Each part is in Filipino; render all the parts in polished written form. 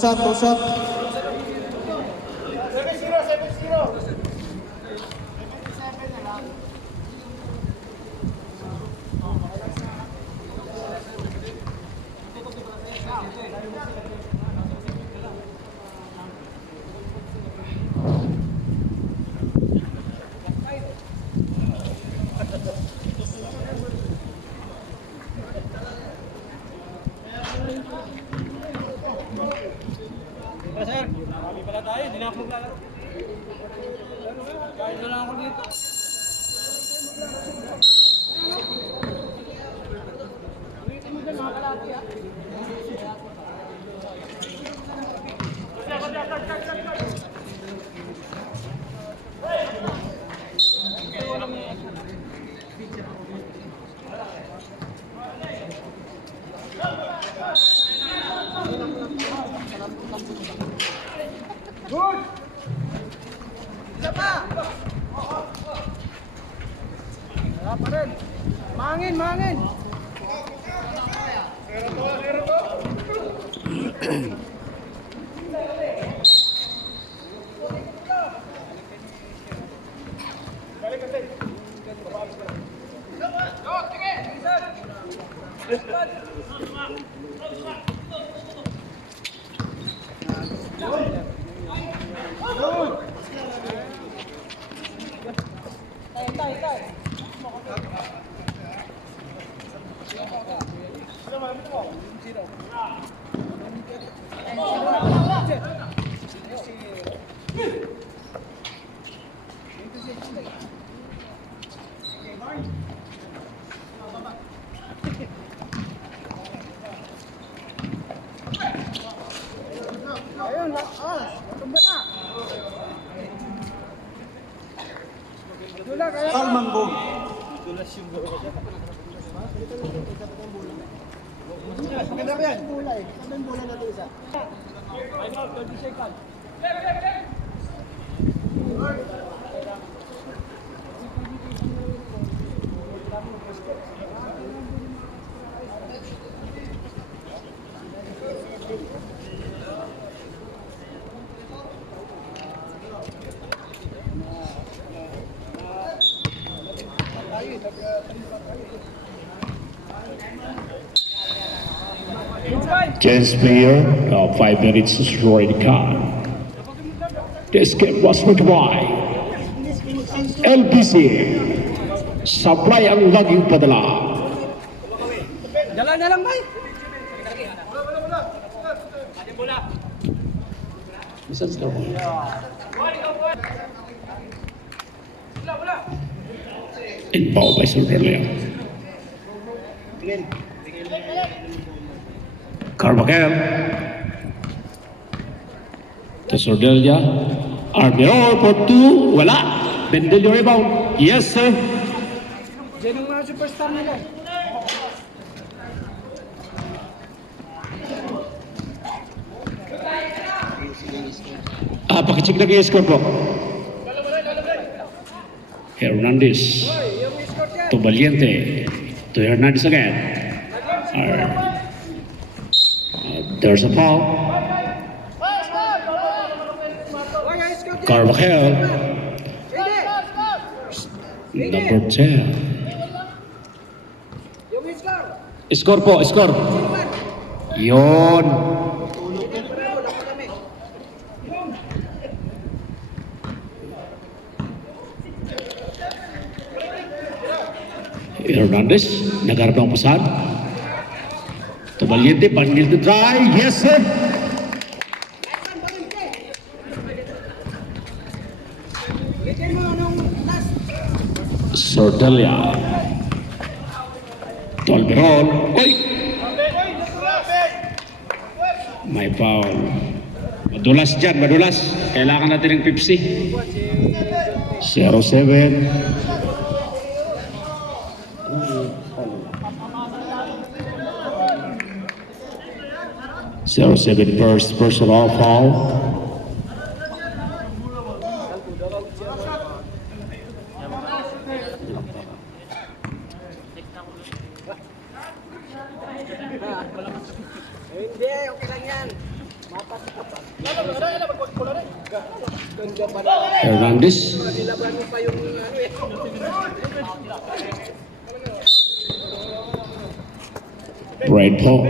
Usap. Sir, marami pala tayo, hindi na ako maglalaro. Kahit na lang ako dito. Good! Isa pa! Wala pa rin. Mangin! Zero to. Balik kasi. Go, sige! Ayun, tumba na. Dula kayo. Kalmangbong. Dulas yung bola. Maganda ba yan? Bola eh. Saan yung bola natin isa? Time out, 30 seconds. Chance player, 5 minutes is already gone. This game was brought by LBC. Supply ang laging padala. Dala na lang, bay. Isang star mo. Inbound by Sordelia. Carvajal. To Sordelia. Armeor for 2. Wala. Bendel yung rebound. Yes, sir. Diyan ang mga superstar nila. Pakicheck lagi yung score po. Hernandez. To Valiente. To Hernandez again. There's a foul. Carvajal. Number 10. Yung score. Score po, score. Yon. Hernandez, nagharap ng pasan. To Valiente, Valiente try. Yes, sir. Sordelia. To Alberon. Oy! May foul. Madulas dyan, madulas. Kailangan natin ng Pepsi. 0-7. First personal foul. Hindi, okay lang yan. Hernandez. Right paw.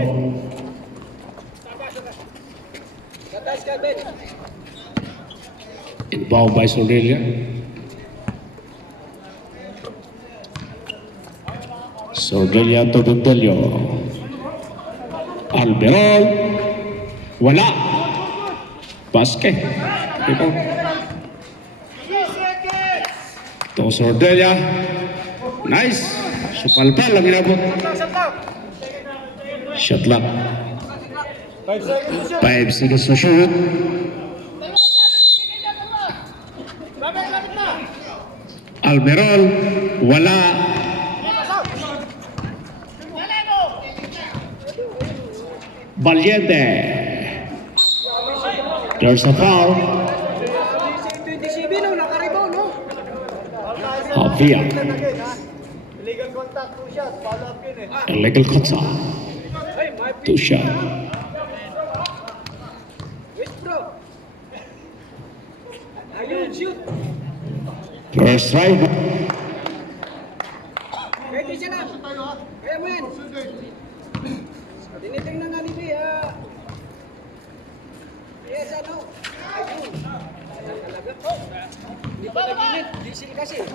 Inbound by Sordelia. Sordelia to Bendelio. Alberol. Wala. Basket. Ito. To Sordelia. Nice. Supalpal ang inabot. Shot lock. 5 seconds to shoot. Alberol. Wala. Valiente. There's a foul. Javia. Illegal contact, 2 shots, follow up yun eh. Illegal contact. 2 shot. First try. Pwede siya na. Kaya mo yan. Tinitingnan nga ni Bea. Yes, ano? Ayun. Talaga. Hindi pa nag-init. Diesel kasi.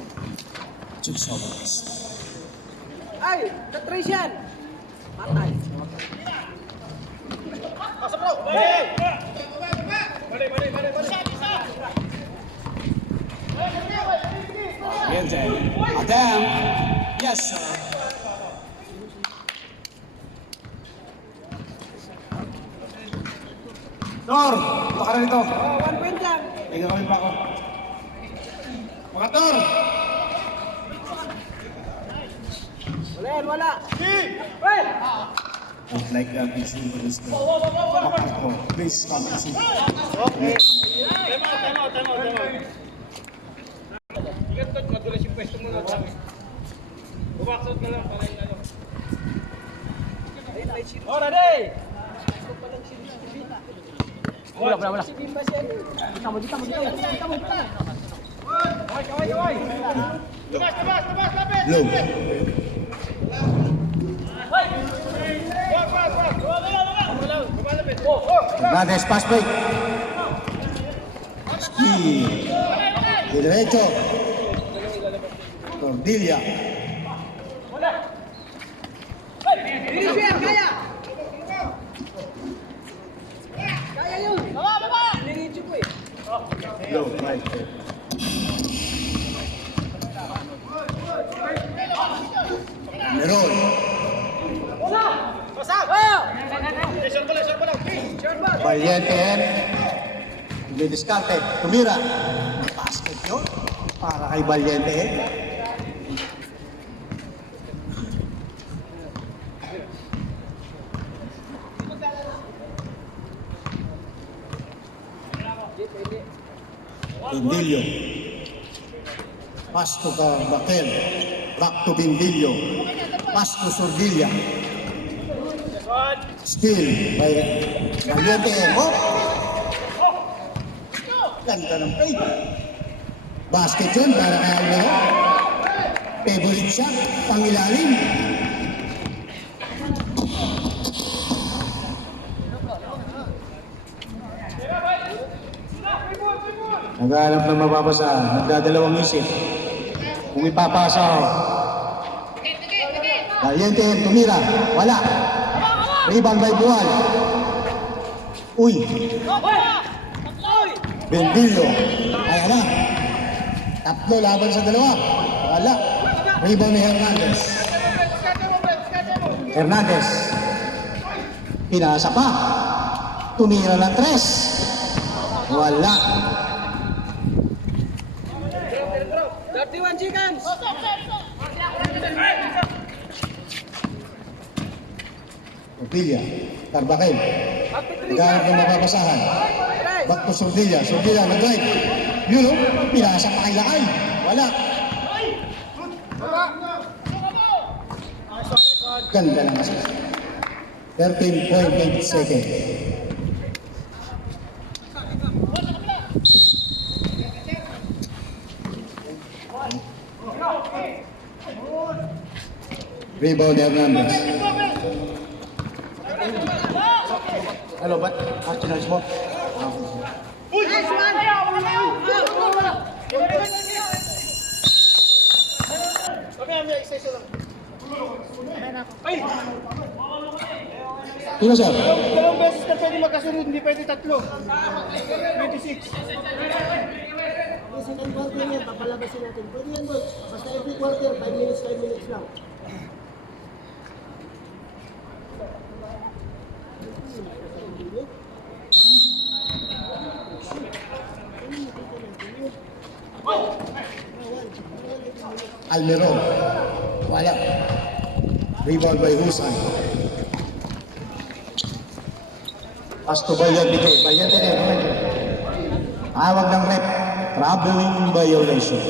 Ay! Katrace yan! Patay. Pasok bro! Hey! Balik! Adam. Yes, sir. Tor, baka na rito. Oh, 1 point lang. Tingnan kami pa ako. Mga Tor! Wala yan, wala. Hey! Like that, please do this. Please come and see. Okay. Time out. Ingat coach, madulas yung pwesto mo na. Bumax out ka lang para yung ano. Oh, ready! Wala. Si Bimba siya. Dito mo. Kaway. Labas, lapit! Low. Hernandez, pass break. Ski. De derecho. Tortilla. Finish yan, kaya! Kaya yun! Baba! Niridyo ko eh. Low, right. Meron. Pasok! Oh! Short ball. Short ball! Valiente. May diskarte. Tumira. Basket yun. Para kay Valiente. Bindillo. Pass to Bakel. Back to Bindillo. Pass to Sordilla. Skill by Valiente. Oh! Ganda ng play. Basket yun para kay Alvaro. Favorite shot. Pangilalim. Naghahanap ng mababasa, nagdadalawang isip. Kung ipapasa ako. Valiente, tumira. Wala. Rebound by Buwan. Uy. Bendillo. Ay, ala. Tatlo laban sa dalawa. Wala. Rebound ni Hernandez. Hernandez. Pinasa pa. Tumira ng 3. Wala. 31 seconds! Sordilla. Carvajal. Naghahanap ng mababasahan. Back to Sordilla. Sordilla nag-drive. Yun o. Pinasa pa kay Lakay. Wala. Ganda lang kasi. 13.8 seconds. Rebound Hernandez. Hello, ba't? Chinarge mo? Sino, sir? Dalawang beses na pwede magkasunod, hindi pwede tatlo. 26. Second quarter yan, papalabasin natin. Pwede yan, boss. Basta every quarter, 5 minutes, 5 minutes lang. Almeron. Wala. Rebound by Husan. Pass to Bayan dito. Bayan din eh. Awag ng rep. Traveling violation.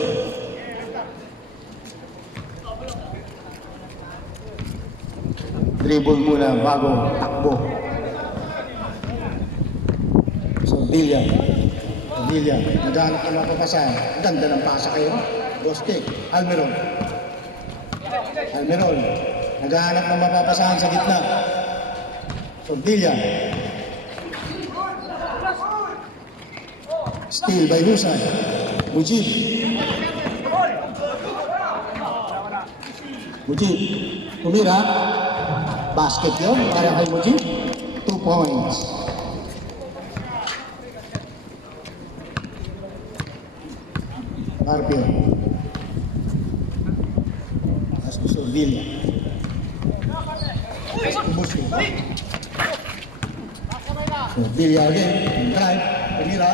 Dribble muna bago takbo. So, Villa. Villa. Naghanap ka ng papasahan. Ganda ng pasa kayo. Boste. Almeron. Almeron. Naghahanap ng mapapasahan sa gitna. So, Villa. Steal by Husan. Mujib. Mujib. Tumira. Basket yun. Para kay Mujib. 2 points. Carpio. As to Villa. Busco. So, Villa again. Drive. Tumira.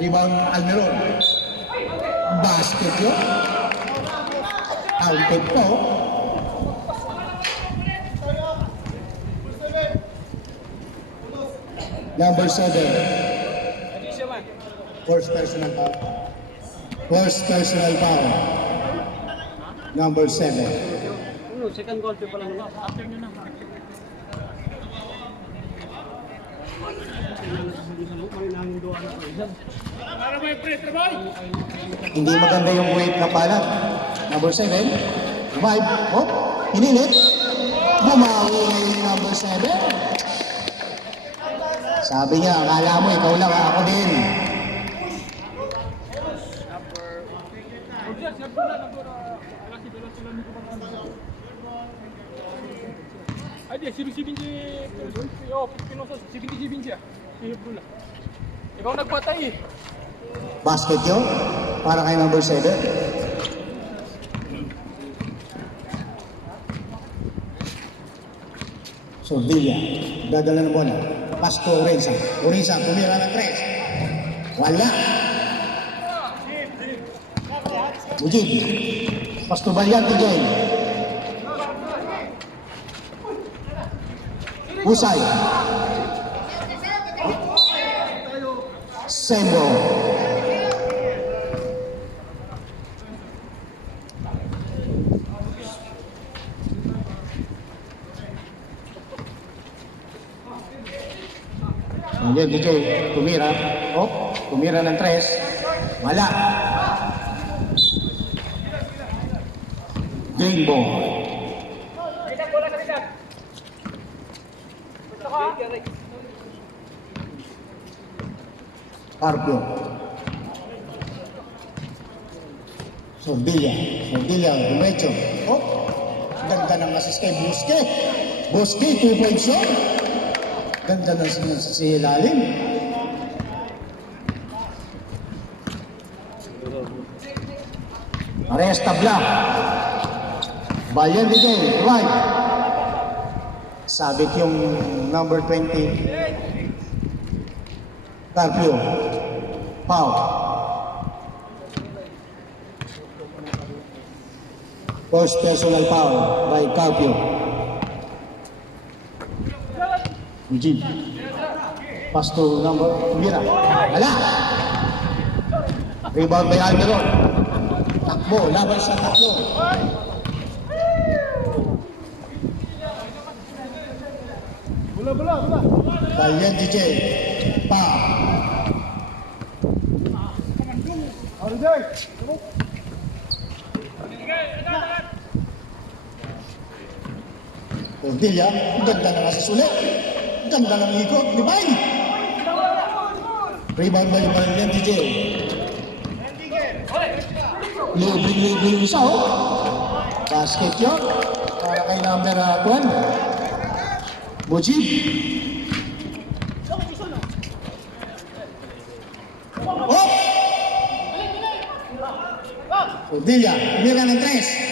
Rebound Almeron. Basket yun. Outed po. Number 7. First personal foul. First personal foul. Number 7. Second goal pa lang na. After nyo na. Hindi maganda yung weight na palat. Number 7. Revive. Oh, inilit. Bumawi ngayon yung number 7. Sabi niya, akala mo ikaw lang, ako din. Hadi sibing-sibing Pinoso, sibing-sibing siya. Pula. Ikaw nagpatay eh. Basket yun. Para kay number 7. So, Villa. Dadala ng bola. Pass to Orenza. Orenza, tumira ng 3. Wala. Mujib. Pass to Valiante Jay. Husay. Sembo. Nandiyan DJ, tumira. Oh, tumira ng 3. Wala. Green ball. Carpio. Sordilla. Sordilla, Dumecho. Oh, ganda ng assist kay Busque. Busque, 2 points shot. Ganda ng sa ilalim. Parehas tabla. Bayan DJ, right. Sabit yung number 20. Carpio. Foul. First personal foul by Carpio. Eugene. Pass to number Mira. Wala. Rebound by Almeron. Takbo, laban sa takbo. Bola. Bayan DJ. Foul. Ordilla, ganda na nga sa sulit. Ganda ng ikot, di ba? Rebound ba yung parang yan, DJ? Libre yung isa, oh. Basket yun. Para kay number 1. Mujib. Oh! Ordilla, mira ng 3.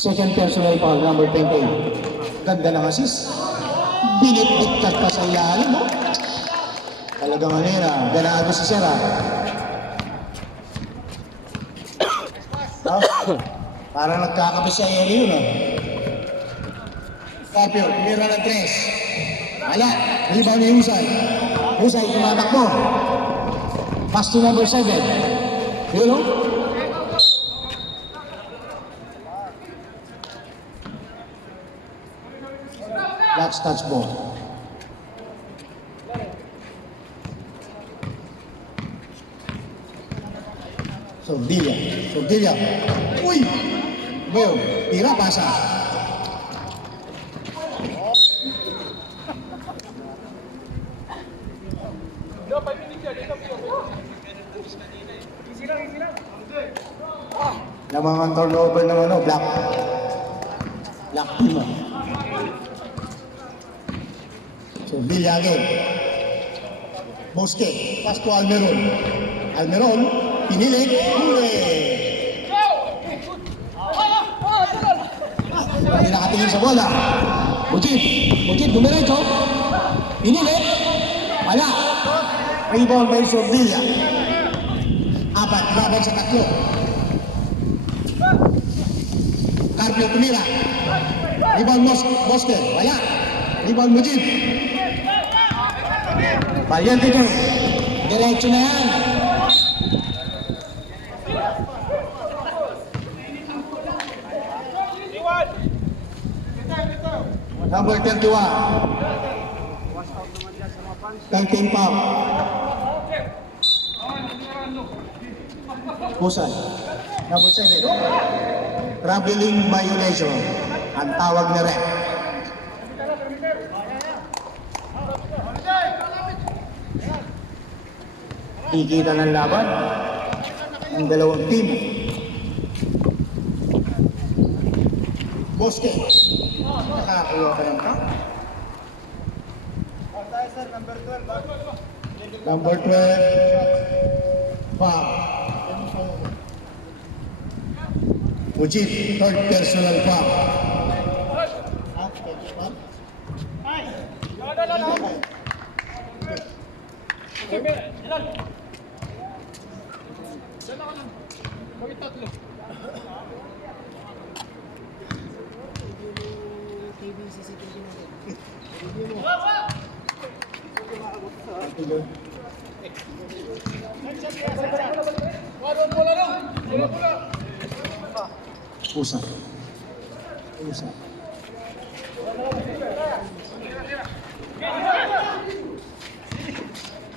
Second personal foul, number 28. Ganda ng assist. Binit-bit pa sa ilalim, no? Talagang ano yun, ganado si Sera. Parang nagkakape sa area yun, Carpio, tumira ng 3. Wala, rebound ni Husay. Husay, tumatakbo. Pass to number 7. Yun, no? Last touch ball. Sordilla. Uy! Boom! Tira, pasa. Namang turnover ng black team. Sordilla again. Bosque, pass to Almeron, pinilit, huli! Hindi nakatingin sa bola. Mujib, dumiretso. Pinilit, wala. Rebound by Sordilla. 4 laban sa 3. Carpio tumira. Rebound Bosque, wala. Rebound Mujib. Valiente ko. Diretso na yan. Number 31. Kanting foul. Husay. Number 7. Traveling violation. Ang tawag na rep. Ikita ng laban ng dalawang team. Bosque. Nakakuha ka ng ka? Number 12. Foul. Mujib, third personal foul. Usap.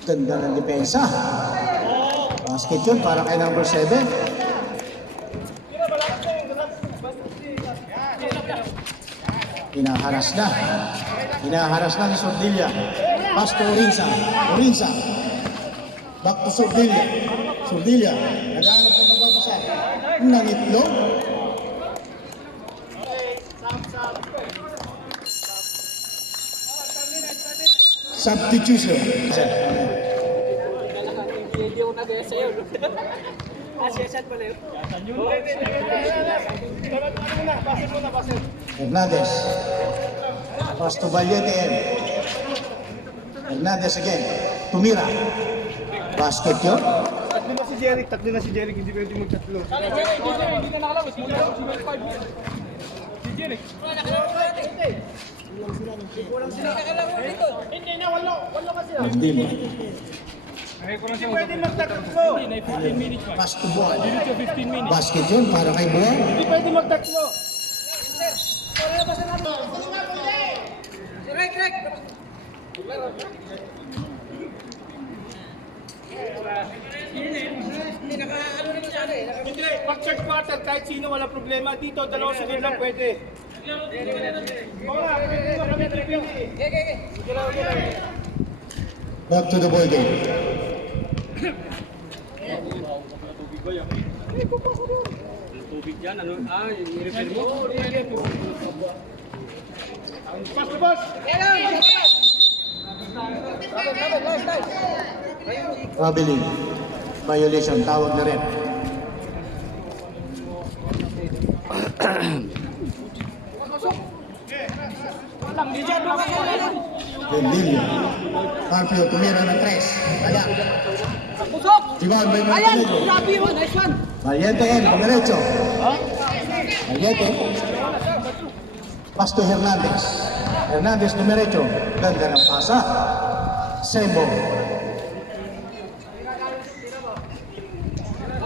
Ganda ng depensa. Basket yun para kay number 7. Hinaharas na ni Sordilla. Pass to Orinsa. Back to Sordilla. Naghahanap ng mababasa. Nangitlog. Substitution. Hindi ako nagaya sa'yo. Asyasan pala yun. Hernandez. Pass to Valiente. Hernandez again. Tumira. Basket yun. Tatlo na si Jeric, hindi pwede magtatlo. Hindi ka nakalabas. Muna ako, 5 minutes. Hindi mo. Pass to Buwan. Basket yun para kay Buwan. Hindi pwede magtatlo. Pag third quarter, kahit sino wala problema. Dito, dalawang sunod lang pwede. Back to the ball game. Tubig yan, ano? Ah, i-refill mo? Pass to boss! Traveling. Violation. Tawag na rin. Benvilio. Carpio, tumira ng 3. Kaya. Diban, may mga Ayan, tuloy. grabe yun, nice one. Valiente en, derecho. Valiente. Pass to Hernandez. Hernandez, derecho. Ganda ng pasa. Sembo.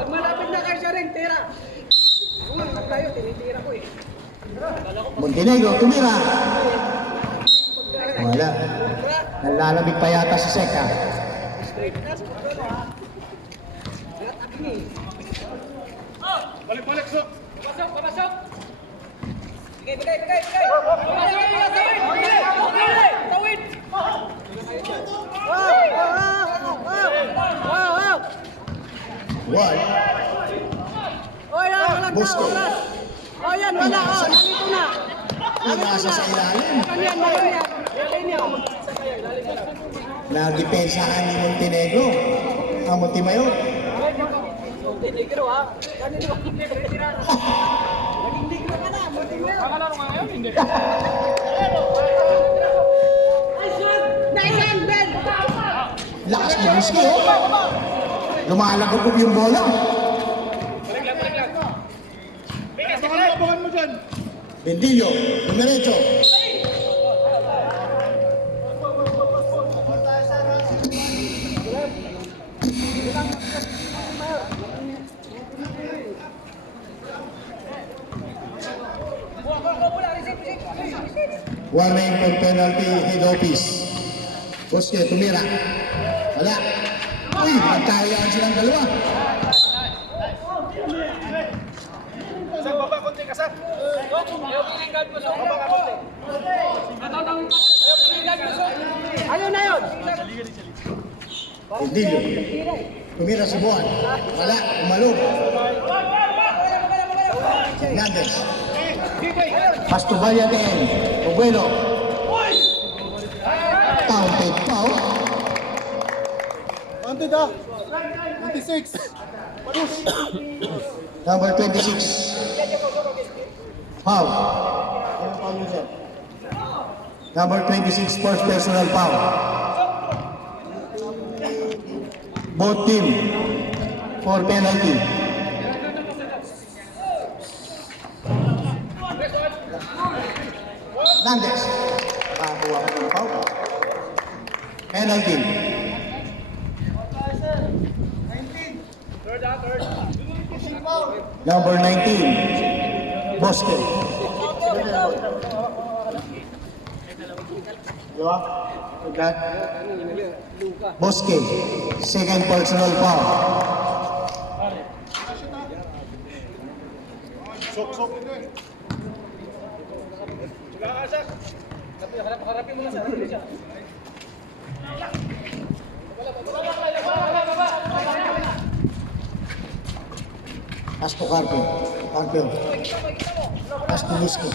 Malapit na kayo siya rin, tira. Pag tayo, tinitira ko eh. Montenegro, tumira. Wala. Nalalamig pa yata si Seca. Balik-balik, so! Bigay. Tawid! One. Walang Busco. oras. O yan, wala. Nandito na. Pinasa sa ilalim. Yan. Nadepensahan ni Montenegro. Ang Montimayor. Tinigro ha. Ganito. Naging ka na. Kakalaro nga ngayon, hindi. Nailan, Ben! Lakas ni Busco. Lumalagog yung bola. Abangan mo dyan. Benvilio, derecho. Warning for penalty, head office. Busque, tumira. Wala. Uy, nagkayaan silang dalawa. Sa baba, konti ka, sir. Ayun na yun! Benvilio. Tumira si Buwan. Wala, umalo. Hernandez. Pass to Valiente. Obuelo. Counted foul. Counted ah. 26. Number 26. Foul. Number 26, first personal foul. Both team for penalty. Hernandez. Nakakuha ko ng foul. Penalty. Number 19, Bosque. Bosque, second personal foul. Sok. Harapin mo na siya. Pass to Carpio. Pass to Bosque.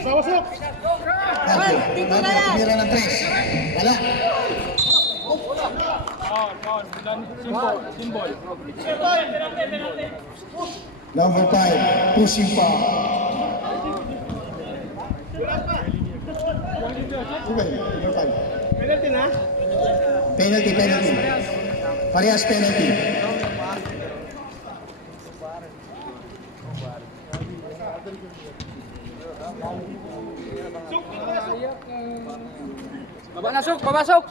Sawasok. Carpio. Tumira ng 3. Wala. Symbol. Number 5, pushing foul. Okay, number 5. Penalty na? Penalty. Parehas penalty. Baba na, Sok! Babasok!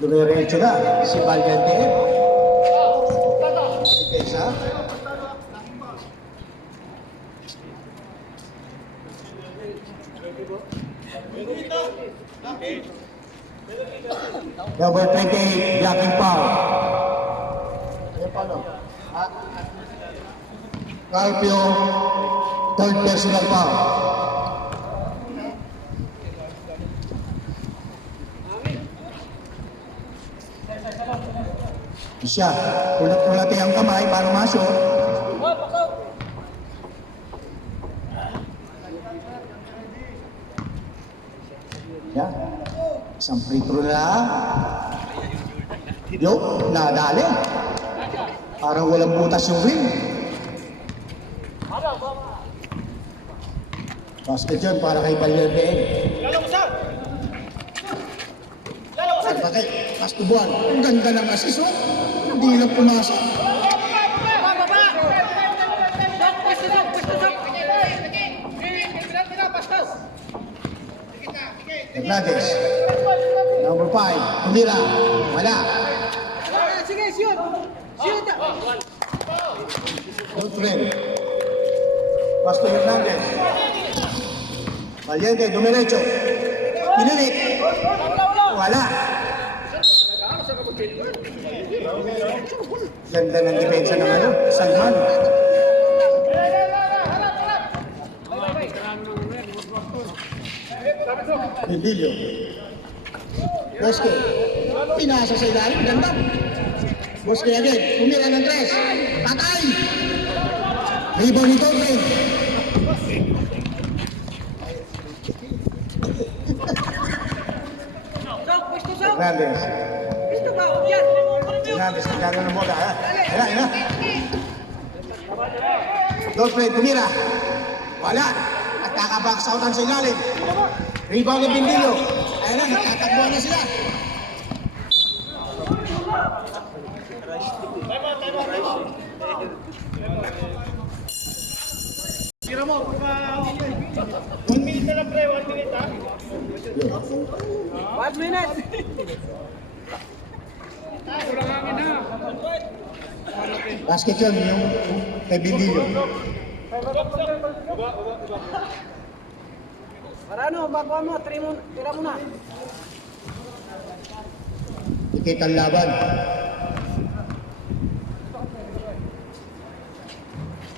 Dumiretso na si Valiente. Depensa. Number 28, Jackie Pau. Ayan pa, no? Carpio, third personal foul. Siya, ulat-ulati ang kamay para masok. Yan. Isang free throw na lang. Yo, nadali. Parang walang butas yung ring. Basket yun para kay Valiente. At bakit? Pastubuan. Ang ganda ng assist, oh. Hindi lang pumasok. Hernandez. Number 5. Tumira. Wala. Sige, shoot! Shoot! Good friend. Pastor Hernandez. Valiente, dumiretso. Pinilit. Wala. Ganda ng depensa ng ano, Salman. Emilio. Bosque. Pinasa sa ilalim. Ganda. Bosque agad. Pumira ng 3. Patay. Rebound ni Torre. Hernandez. Hernandez, nagkano ng moda, ha? Ayan. Dolphin, tumira. Wala. At kakabaksaotan sa ilalim. Rebound ni Bindillo. Ayan na, nagtatakbuhan na sila. Tira mo, 1 minute na lang, pre. 1 minute, ha? 1 minute! Basket yun, yung kay Bindillo. Marano, baguhan mo, tira mo na. Ikit ang laban.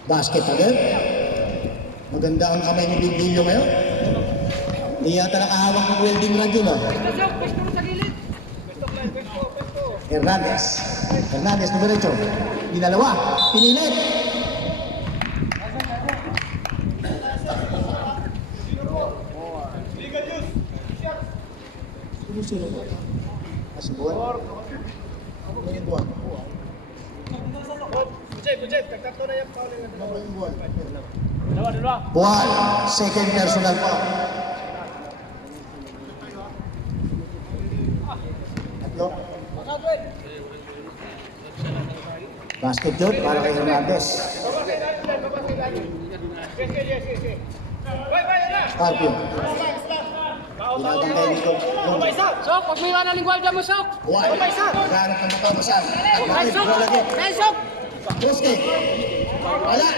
Basket agad. Maganda ang kamay ni Bindillo ngayon. Hindi yata nakahawak ng welding rod yun, ah. Hernandez. Hernandez, dumiretso. Dinalawa. Pinilit. Sino ba? Asibuan? Ngayon buwan. Bujay, tatlo na yung foul. Buwan. Second personal foul. Tatlo. Basket yun para kay Hernandez. Carpio. Pinatang tayo dito. Sok, pag may iwanan ng guardia mo, Sok! Buwan. Naghanap ng mapapasan. At bakit? Wala din. Sok! Bosque. Wala.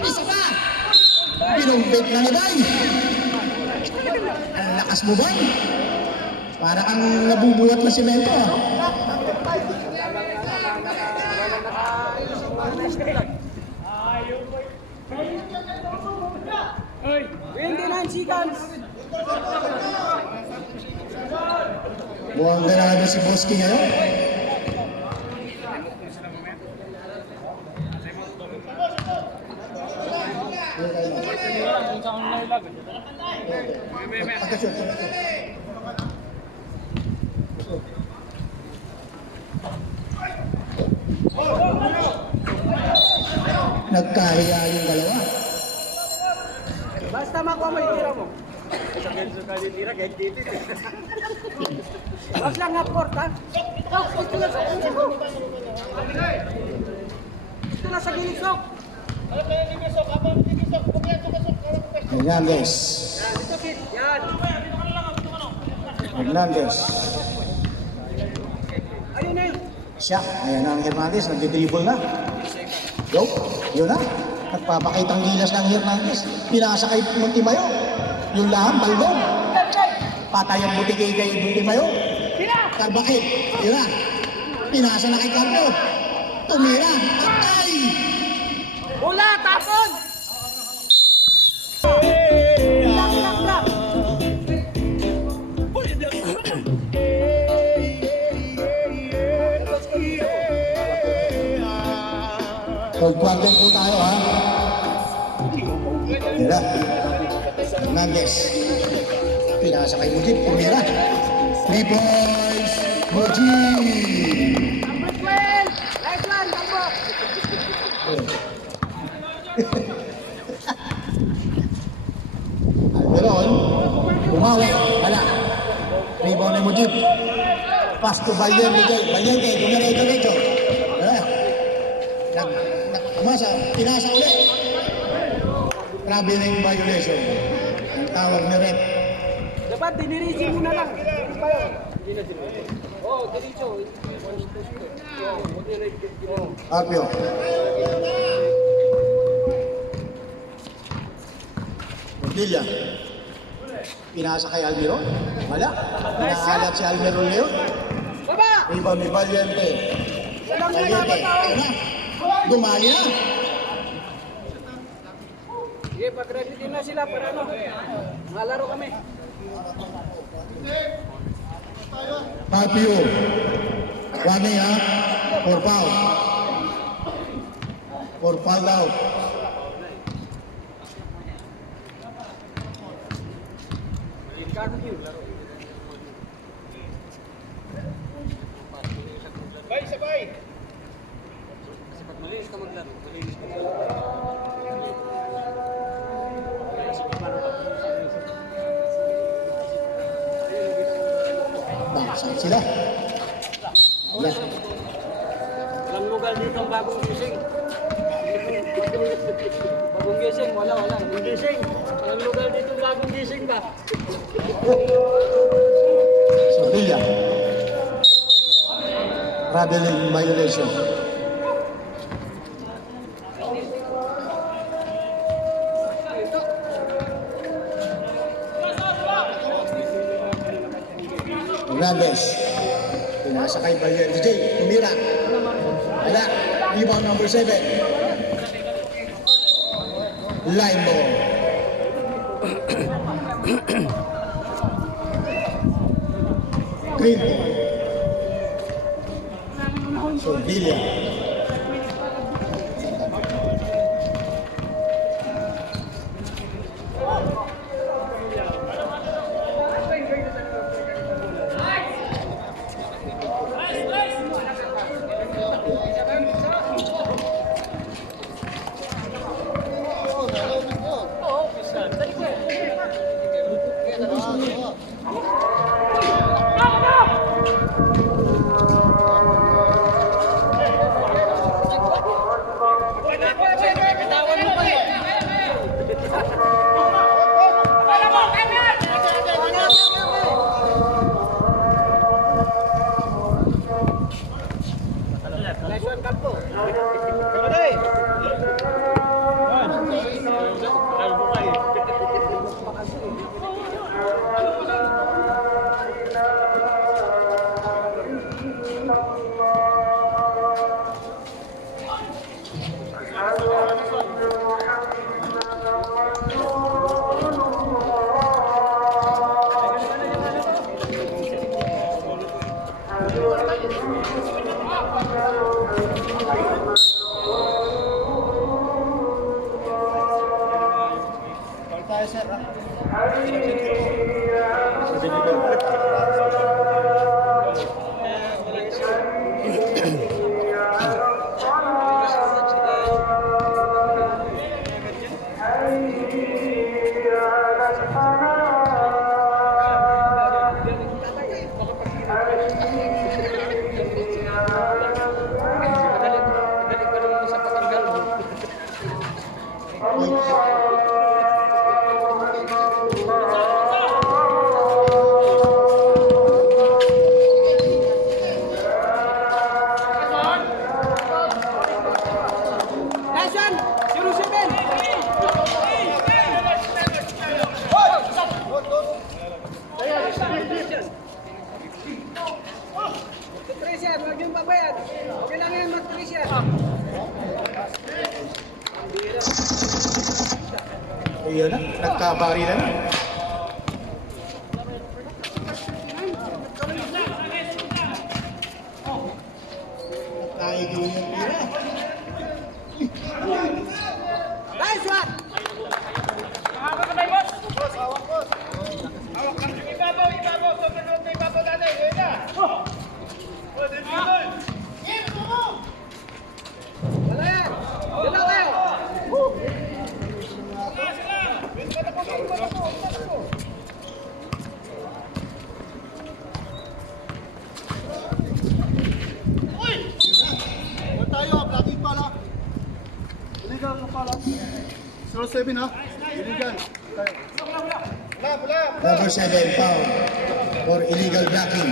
Isa pa. Binumbit na ni Bay. Ang lakas mo, Bay. Para kang nabubuhat na simento, ah. Hindi na seconds! Mukhang ganado si Bosque ngayon. Nagkahiya yung dalawa. Basta makuha mo yung tira mo. Wag lang nga porta. Ito na sa Ito na sa gilid, Sok. Hernandez. Dito, Kid. Yan. Hernandez. Ayun na yun. Siya, ayan ang Hernandez, nagdi-dribble na. Yo, yun na. Nagpapakitang gilas ng Hernandez. Pinasa kay Montimayo. Yung lahat, balgong. Patay ang buti kay Montimayo. Carbakil, yun na. Pinasa na kay Carlo. Tumira, patay. Bola, tapon! Lang. Third quarter po tayo, ha? Tira. Hernandez. Pinasa kay Mujib. Tumira. 3 points. Mujib. Number 12! Right one, number! Alberon. Bumawi. Wala. Rebound ni Mujib. Pass to Valiente. Valiente. Dumiretso. Umasa, pinasa ulit. Traveling violation. Ang tawag ni Rep. Dapat dinirisin mo na lang. Hindi pa yun. Hindi na dinirisin. Oo, diretso. Arpio. Montilla. Pinasa kay Almiro. Wala. Pinakalat si Almiro Leo. Baba! Rebound ni Valiente. Walang Valiente. Ayun na. Gumali na. Sige, pag-ready din na sila para ano. Malaro kami. Arpio. Running ha. For foul. For foul out. Malinis ka maglaro. Saan sila? Wala. Walang lugar dito ang bagong gising. Bagong gising, wala. Bagong gising. Walang lugar dito ang bagong gising ba? Sevilla. Traveling violation. Hernandez. Pinasa kay Valiente. DJ, tumira. Wala. Rebound number 7. Line ball. Green ball. Sevilla. nagkabarilan na. Naigil yung tira. Nice one! Tayo, blocking pala. Illegal na pala. 07 ha? Illegal. Number 7, foul for illegal blocking.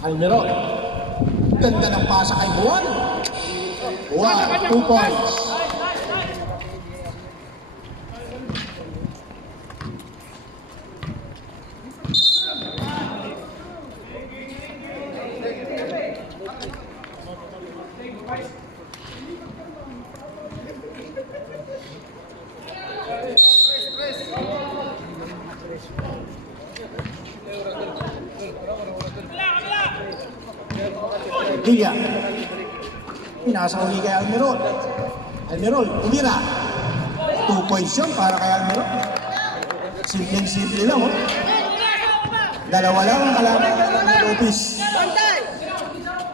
Almiro. Ganda ng pasa kay Buwan. Buwan, 2 points. Villa. Pinasa uli kay Almirol. Almirol, tumira. 2 points yun para kay Almirol. Simple lang, oh. Dalawa lang ang kalaban ng Lopez.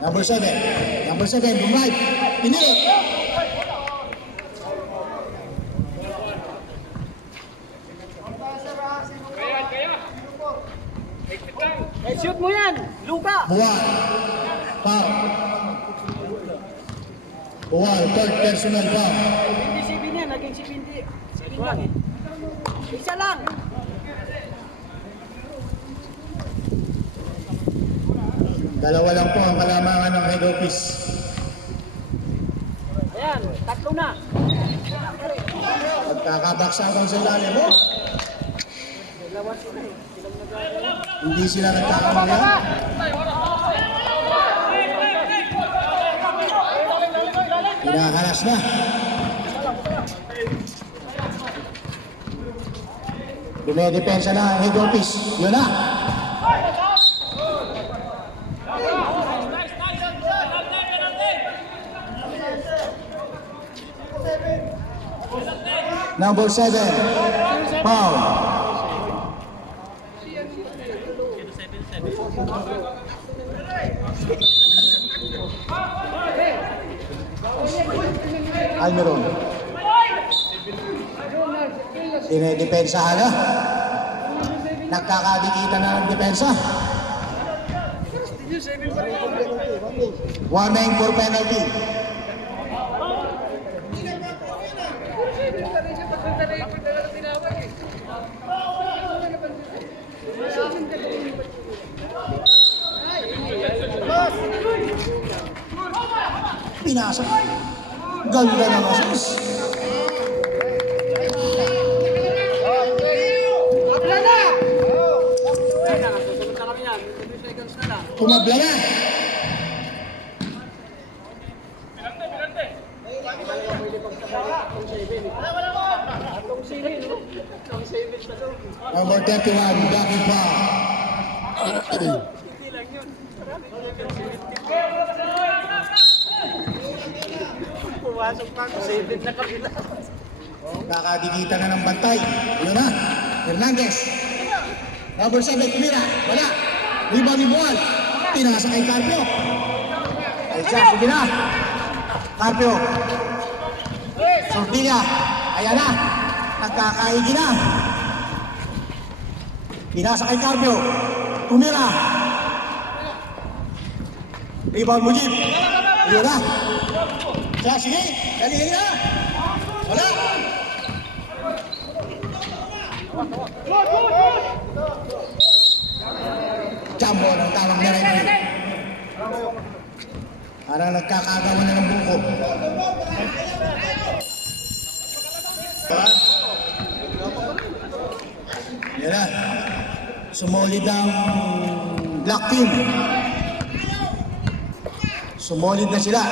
Number 7. Number 7, bumay. Pinili. Shoot mo yan! Luka! Buwan. Foul. Buwan, third personal foul. 27 yan, naging 70. Sige lang eh. Isa lang! Dalawa lang po ang kalamangan ng head office. Ayan, tatlo na. Pagkakabaksakan sa ilalim mo, Dalawa sila eh. hindi sila nagkakamala. Pinaharas na. Dumedepensa na ang head office. Yun na. Number 7, foul. Almiron. Dinedepensahan na. Nagkakadikitan na ng depensa. 1-9 for penalty. Pinasa. Ganda ng assist. Tumabla na. Number 31, blocking foul. Pumasok pa ako, 7 na kabila. Kakadikitan na ng bantay. Yun na. Hernandez. Number 7, tumira. Wala. Rebound ni Buwan. Pinasa kay Carpio. Ay siya, sige na. Carpio. Sortilla. Ayan na. Nagkakaigi na. Pinasa kay Carpio. Tumira. Rebound Mujib. Yun na. Siya, sige. Dali na. Wala. Jumbo ng tawag na rin. Parang nagkakagawa na ng buko. Yan na. Sumolid ang Black Team. Sumolid na sila.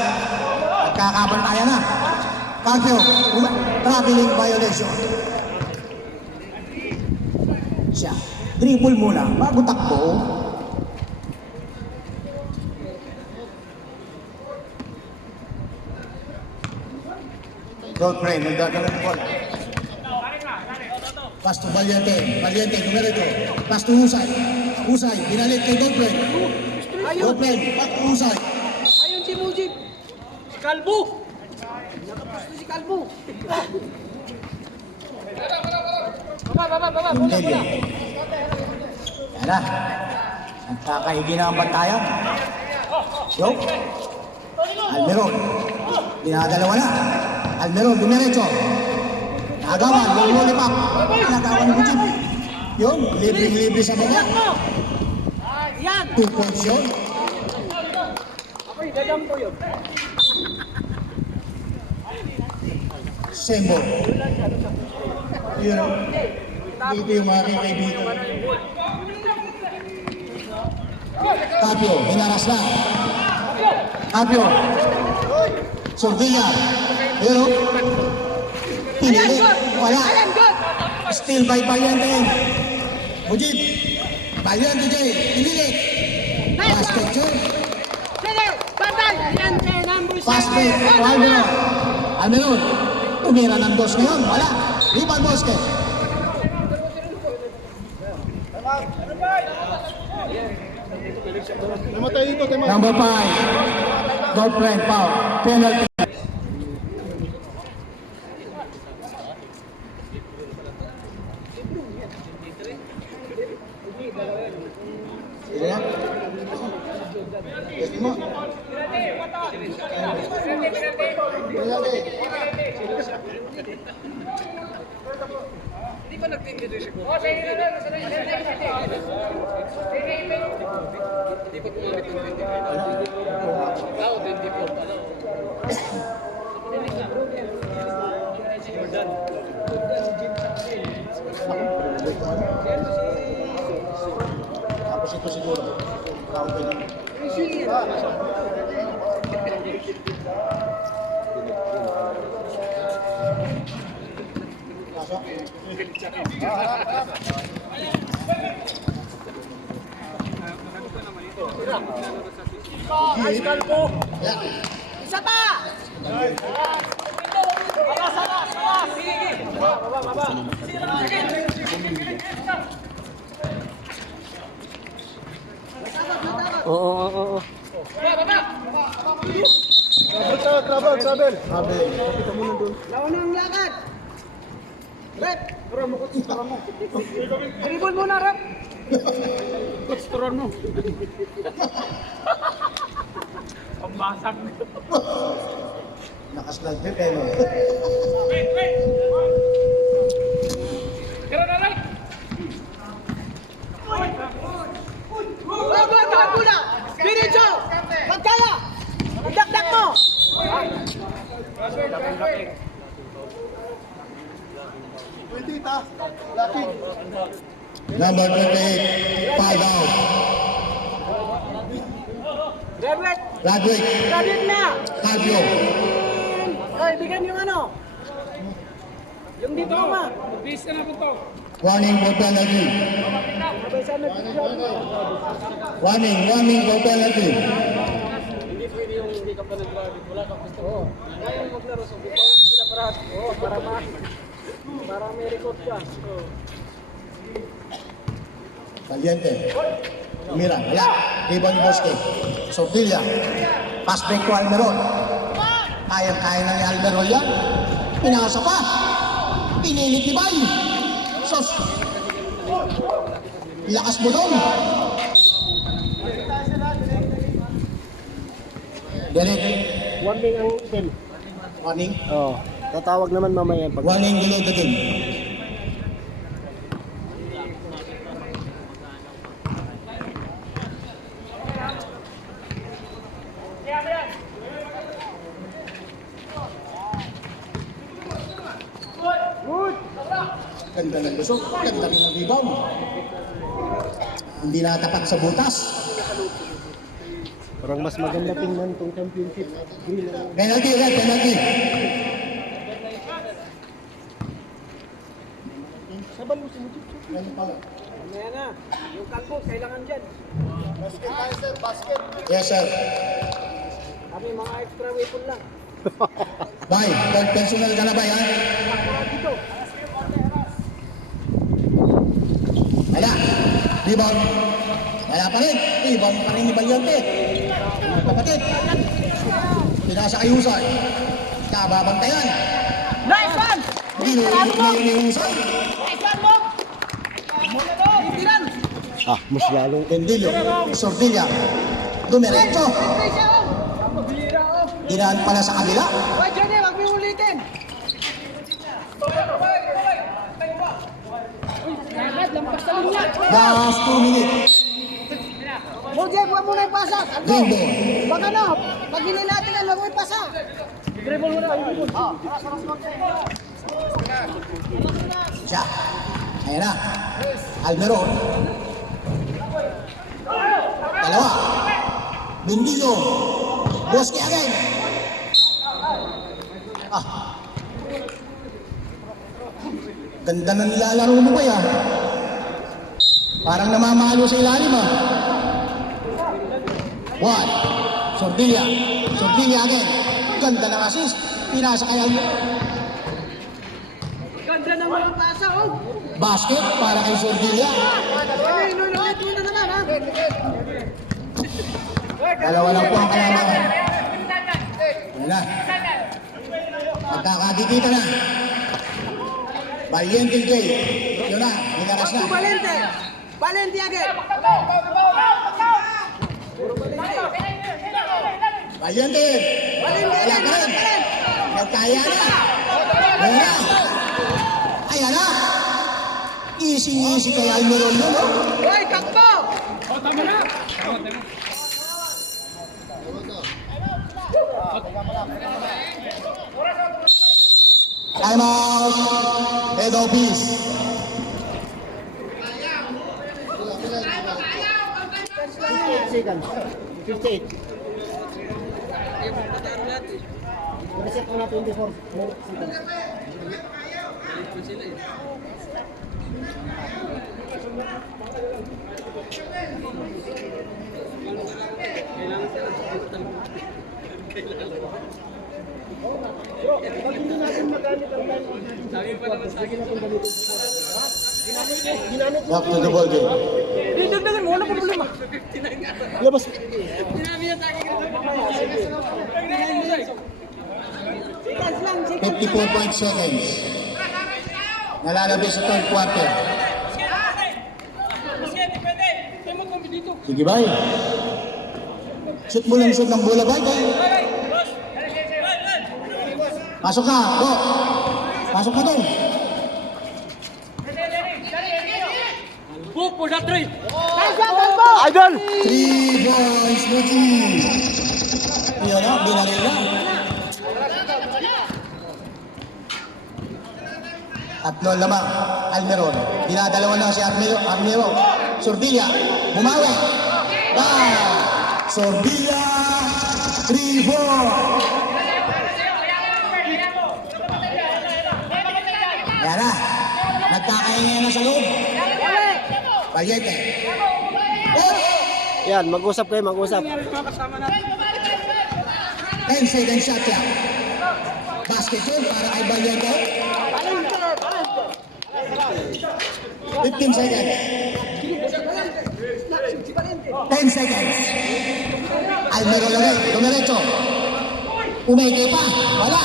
Nagkakabantayan na. Cambio, traveling violation. Siya, dribble muna bago takbo. Don't pray, nagdadala ng bola. Pass to Valiente, Valiente, numero 2. Pass to Husay. Husay, binalik kay Godfrey. Godfrey, back to Husay. Ayun si Mujib. Si Kalbo. Nakapusto si Kalbo. Baba. Intelio. Yan na. Nagkakaigi na ang bantayan. Yo. Almeron. Dinadalawa na. Almeron, dumiretso. Nagawan, yung lollipop. Nagawan ng Mujib. Yun, libre-libre sa baba. Yan. 2 points yun. Ako'y dadam ko yun. Sembo. Yun. Dito yung mga kaibigan. Tapio, hinaras na. Tapio. Sordilla. Pero, pinili. Wala. Still by Valiente. Mujib. Valiente J. Pinili. Basket yun. Fast break. Almeron. Almeron. Tumira ng dos ngayon. Wala. Rebound Bosque. Namatay dito, tema. Number 5. Godfrey, foul. Penalty. Sige na. Yes, mo. Hindi pa nagtindi siya ko. Hindi pa gumamit ng tindi. Tao, tindi po. Jordan. Tapos ito siguro. Crowd din. Isa pa! Oo. Travel. Lawan ang lakad! Rep! Dribble muna, Rep! Turon mo. Pambasag. Nakaslag din pero. Kira na, right! Bago muna! Diretso! Magkala! Idakdak mo! Number 28, foul out. Redwet! Radwick, Radit na! Fabio. Oy, bigyan yung ano? Yung dito ma. Bis na po to. Warning for penalty. Sabay sa nag-drop. Warning for penalty. Hindi pwede yung hindi ka pa nag-drop. Wala ka gusto mo. Ayaw maglaro. So, bitaw mo sila parati. Para may record ka. Valiente. Mira, wala. Rebound Bosque. Sordilla. Pass break to Almeron. Kaya na ni Almeron yan. Pinasa pa. Pinilit ni Bay. Sos. Lakas mo doon. Derek. Warning ang team. Warning. Oo. Tatawag naman mamaya pag... Warning delay the game. Ganda naglusok. Ganda rin ang rebound. Hindi natapat sa butas. Parang mas maganda tingnan tong championship. Penalty ulit, penalty. Saban mo si Mujib. Ano pala? Mamaya na. Yung kalbo, kailangan dyan. Basket tayo, sir. Basket. Yes, sir. Kami mga extra weapon lang. Bay, third personal ka na ba yan? Wala. Rebound. Wala pa rin. Rebound pa rin ni Valiente. Mga kapatid. Pinasa kay Husay. Nababantayan. Nice one! Binulit na yung Husay. Nice one, Bob! Titiran! Ah, mas lalong Pendilio. Sordilla. Dumiretso. Dinaan pala sa kabila. Hoy, Johnny, wag mo ulitin! Lampas sa linya! Last 2 minutes. Mujib, huwag mo na ipasa! Green ball. Pag ano, pag hindi natin yan, huwag mo ipasa! Dribble mo na, dribble. Siya. Ayan na. Almeron. Dalawa. Bindilo. Boski again. Ah. Ganda na nilalaro mo kaya. Parang namamalo sa ilalim ah. One. Sordilla. Sordilla again. Ganda ng assist. Pinasa kay Almeron. Ganda ng mga pasa, oh! Basket para kay Sordilla. Johnny, inulit mo na naman, ha? Dalawa lang po ang kailangan. Yan na. Magkakadikita na. Valiente J. Yun na, binaras na. Valente! Valente again! Valiente! Wala ka rin. Nagkaya na. Yan na. Ayan na. Easy kay Almeron yun. Oh. Hoy, takbo! Time out. Head office. seconds. 58. Reset mo na 24 seconds. Pag hindi natin magamit ang time, sige natin gamitin. Ginamit mo. Back to the ball game. Dagdagan mo, wala problema. Labas. Sinabi niya sa akin. Seconds lang, 54.7 seconds. Nalalabis sa third quarter. Sige bay. Shoot mo lang shoot ng bola bay. Pasok ka, go. Pasok ka doon. Go for that three! Idol! 3 points, Luchi. Yun na, binaril na. Tatlo lamang, Almeron. Dinadalawa na si Armero. Sordilla, bumawi. Sordilla, 3-4. Yan na. Nagkakaingay na sa loob. Valiente. Yan, mag-usap kayo, mag-usap. 10 second shot clock. Basket yun para kay Valiente. 15 seconds. 10 seconds. Almero lagay. Dumiretso. Umeke pa. Wala.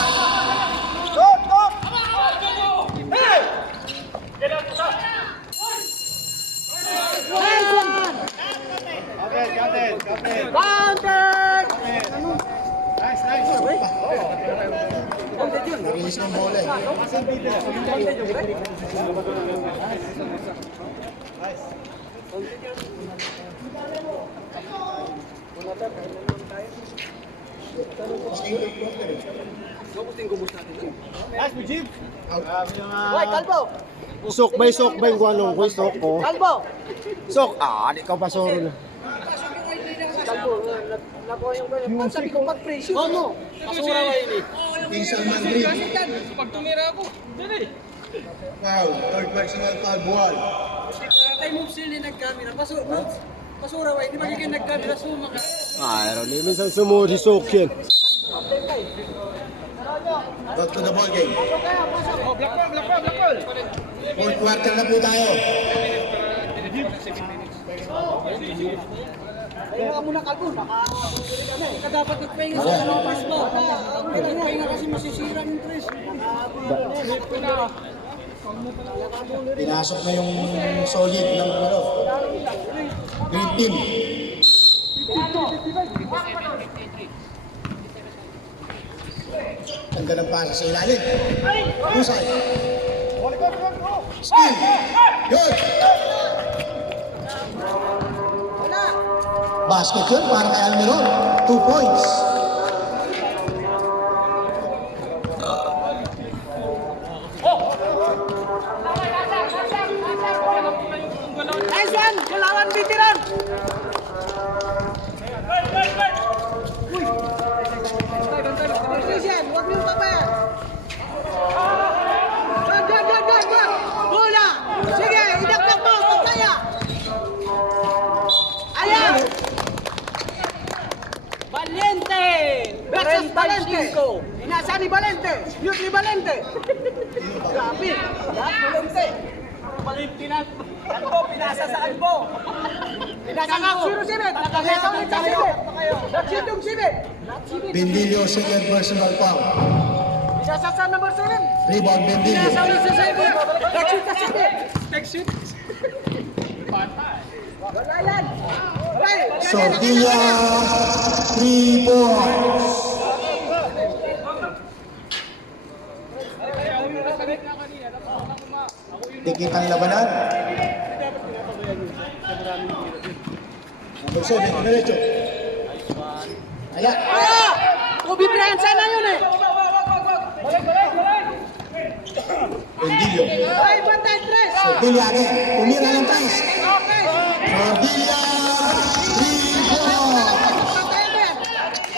Narilis ng bola eh. Nice, Mujib. Hoy, kalbo! Sok bay guanong ko sok ko. Kalbo! Sok, di ka pasoro na. Kalbo, nakuha yung gano'n. Sabi ko, pag-presyo mo. Masura ba yun eh? King Salman Green. Pag tumira ako, dali. Foul. Third personal foul, Buwal. Kay move sila nag-camera. Masura ba yun? Di ba kayo nag-camera? Suma ka. Ron, minsan sumo di sok yan. Back to the ball game. Oh, black ball. Fourth quarter na po tayo. Kaya ka muna kalbo. Baka dapat nagpahinga sa pass mo. Nagpahinga kasi masisira yung tres. Pinasok na yung solid ng Green Team. Ganda ng pasa sa ilalim. Husay. Steal. Good. Basket yun para kay Almiron. 2 points. Nice one! Kalawan bitiran! Christian, huwag niyong tapayan. Gan! Bola! Sige, idagdag mo, pagkaya! Ayan! Valiente! Versus Valente! Inasa ni Valente! Youth ni Valente! Grabe! Valente! Valente na! Albo, pinasa sa Albo! Pinasa nga, 0-7! Pinasa ulit sa 7! Nagshoot yung 7! Bendilio, second personal foul. Pinasa sa number 7! Rebound, Bendilio. Pinasa ulit sa 7! Nagshoot sa 7! Nag-shoot. Wala yan! Okay! Sordilla, 3 points. Tikit ang labanan. Number 7, diretso. Ayan. Kobe Bryant sana yun eh! Bendilio. Ay, bantay tres! Sordilla again. Tumira ng tres. Okay! Sordilla, 3 points. Bantay din!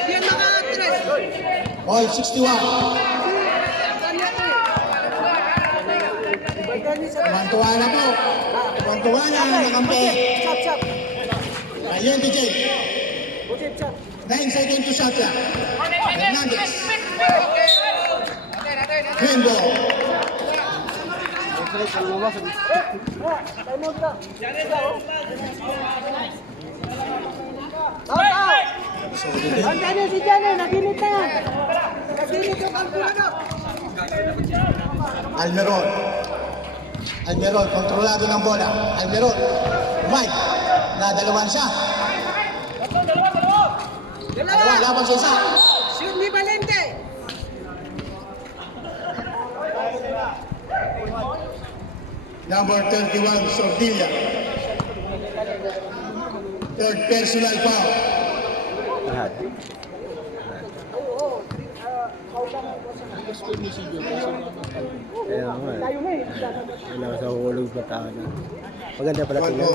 Yan mga tres! All 61. Tuwan-tuwa na po. Tuwan-tuwa na ang nakampi. Chop! Ayun, DJ. Bukit, chop! 9 seconds to shot clock. Hernandez. Green ball. Time out ka! Out! Bantay din si Jane, naginit na yan! Naginit yung kalkulado! Almiron, kontrolado ng bola. Almiron, Mike, nadalawan siya. Dalawa, laban sa isa. Shoot ni Valente! Number 31, Sordilla. Third personal foul. Kaya nga. Wala sa hulog na tao na. Maganda pala tingnan,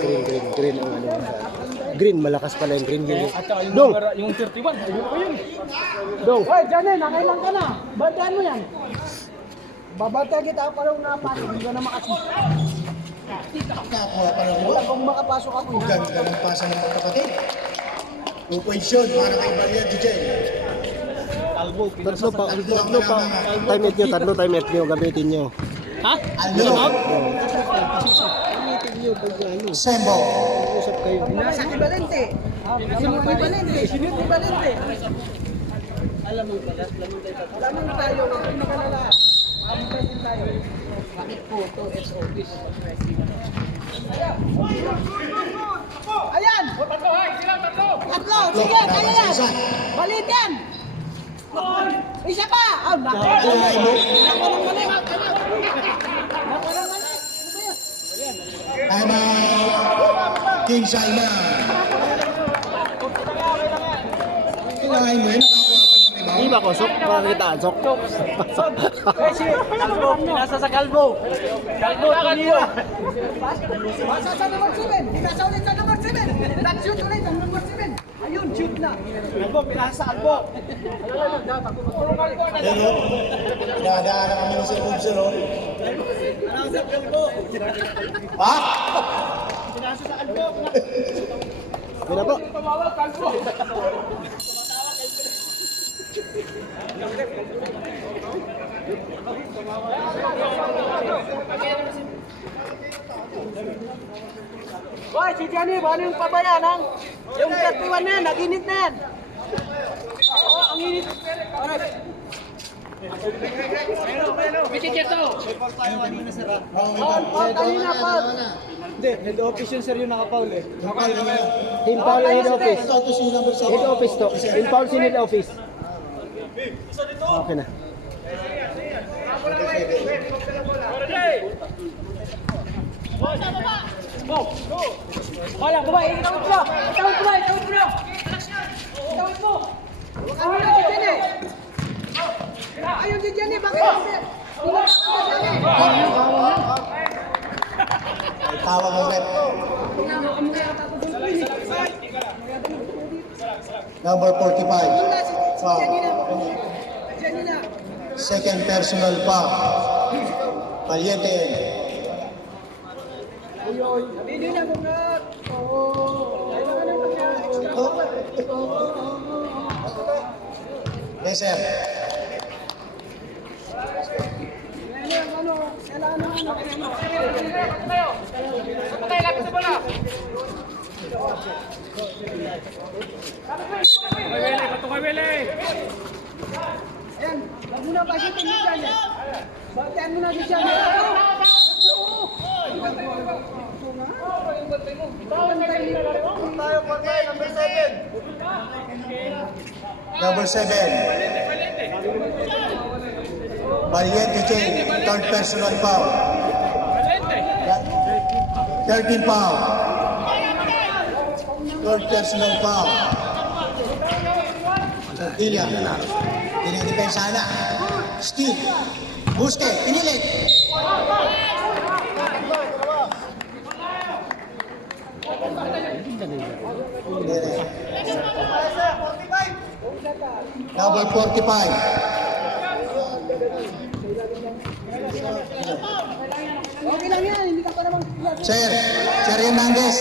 green ang ano. Green, malakas pala yung green. Dong! Yung 31, ayun ko yun. Dong! Hoy, Jane, nakailan ka na? Bantayan mo yan. Babantay kita pa rin napasok. Hindi ka na makasok. Nakakuha pa ng Wala bola. kung makapasok ako. Ganda ng pasa ng magkapatid. 2 points yun para kay Maria DJ. Tatlo pa. Tatlo time out nyo, gamitin nyo. Almiron, Gamitin nyo pag ano. Sembo. Usap kayo. Nasa ni Valente. Sinut ni Valente. Sinut ni Valente. Alam mo tayo. Huwag kang magalala. Abutan din tayo. Bakit po ito? SOP. Ayan! Tatlo! Sige, kaya yan! Balit yan! Isa pa! Naku ng mali! Time out. King Salman. Kailangan mo yun. Nakakuha pa ng rebound. ba ako? Sok? Pakakitaan, sok. Eh, si Kalbo, pinasa sa Kalbo. Kalbo, Tunio. Pasa sa number 7. Pinasa ulit sa number 7. Nag-shoot ulit ang number 7. Ayun, shoot na. Kalbo, pinasa sa Kalbo. Yan o. Pinadaan na kami ng Sir Bubs, no? Ano sa Kalbo? Ha? Pinasa sa Kalbo. Yun na po. Tumawag, Kalbo. Hoy, si Johnny, paano yung pabaya ng yung 31 na yan, nag-init na yan. Oo, ang init. Paul, kanina, Paul. Hindi, head office yun sir yung nakapaul eh. Kapal naman. Team foul head office. Ito si number 7. Head office to. Team foul si head office. Okay na. Wala, babae, itawid mo. Itawid mo, itawid mo. Itawid mo. Ano na si Jenny? Ayun si Jenny, bakit hindi? May tawag ang rep. Number 45. Foul. Jenny na. Second personal foul. Valiente. Hindi na mga. Yes, sir. Ayan, wag mo na pasitin si Jenny. Batean mo na si Jenny. Number 7. Valiente J. Third personal foul. 13 foul. Third personal foul. Ilya. Dinidepensa na. Steve. Buske. Pinilit. Number 45. Okay lang yan, hindi ka pa naman. Sir Hernandez.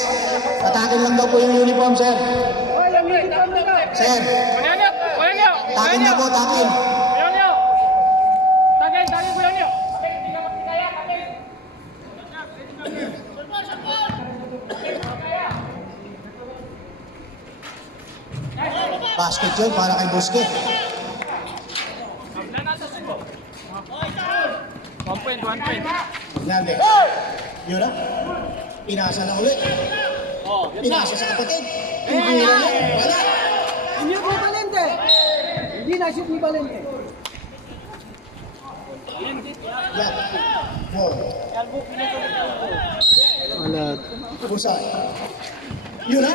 Atakin lang daw po yung uniform, sir. Hoy, ang uniform na ka. Sir. Takin na po, takin. Basket yun para kay Buske. 1 point. Hernandez. Yun na. Pinasa na ulit. Pinasa sa kapatid. Hindi na. Wala. Hindi ni Valente. Hindi na-shoot ni Valente. Yan. Wow. Wala. Pusay. Yun na.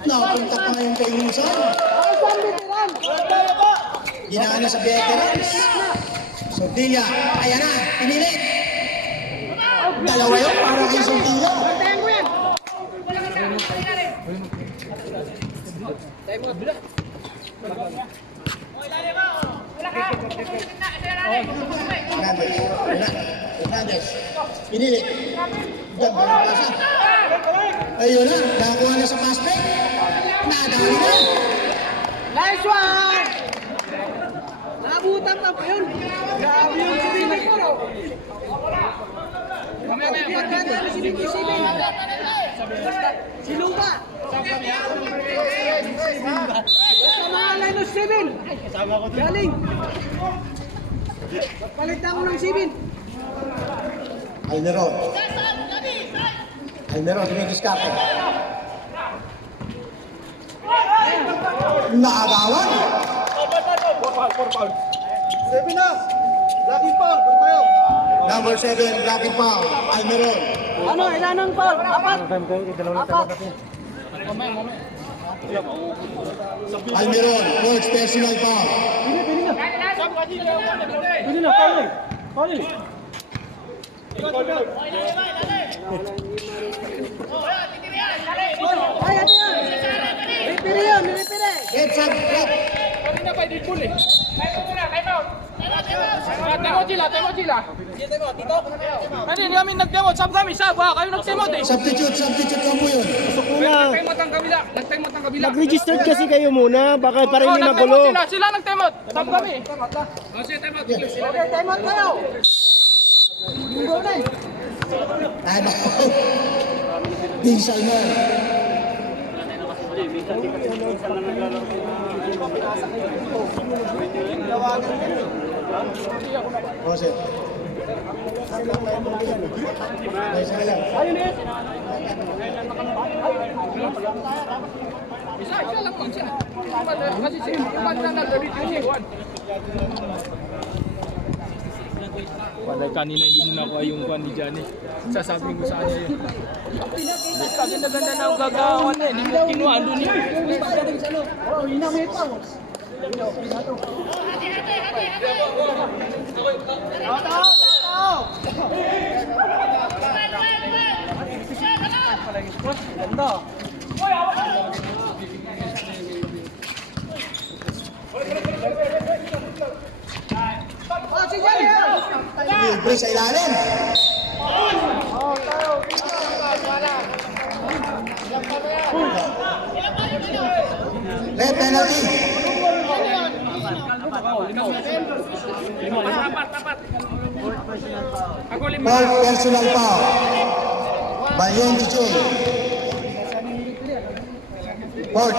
Napunta pa yung kay Musa. Ay, saan veteran? Ginaan na sa veterans. Soldilla. Ayan na. Pinilit. Dalawa yun para kay Soldilla. Bantayan mo yan. Hernandez. Pinilit. Ganda ng pasa. Ayun na. Nakakuha na sa fast break. Nadali na. Nice one! Nabutan pa yun. Grabe yung sibili ko, no? Si Lupa. Sa mga line of 7. Galing. Palitan ko ng 7. Almero. Almero, dumidiskarte. Naagawan. 7 na. Lucky pa. Tayo. Number 7, Lucky Pau. Almero. Ano, ilan ang foul? Apat. Apat. Almiron, coach, personal foul. Pili na, foul eh. Foul eh. Ay, ano yan? Milipiri yan, milipiri. Heads up, up. Kanina pa, hindi full eh. Time out. Temot sila. Hindi kami nag-temot. Sab kami, sab. Kayo nag-temot eh. Substitute ka mo yun. Gusto ko na. Nag-temot ang kabila. Nag-temot ang kabila. Mag-registered kasi kayo muna, baka para Oh, hindi nag-temot magulo. sila. Sila nag-temot. Sab kami. Oh, sige, temot. Okay, time out kayo. Linggo na eh. Time out. Di Salmon. Proceed. Isa lang man siya. Kasi si Iban na nag-21. Walay kanina hindi mo nakuha yung kwan ni Johnny. Sasabihin ko sa kanya yun. Kaganda-ganda na ang gagawan na. Hindi mo kinuha. Andun yun. Oh, hinamit pa. Libre sa ilalim. Red penalty. Tapat. Ako lima. Fourth personal foul. Bayon DJ. Fourth.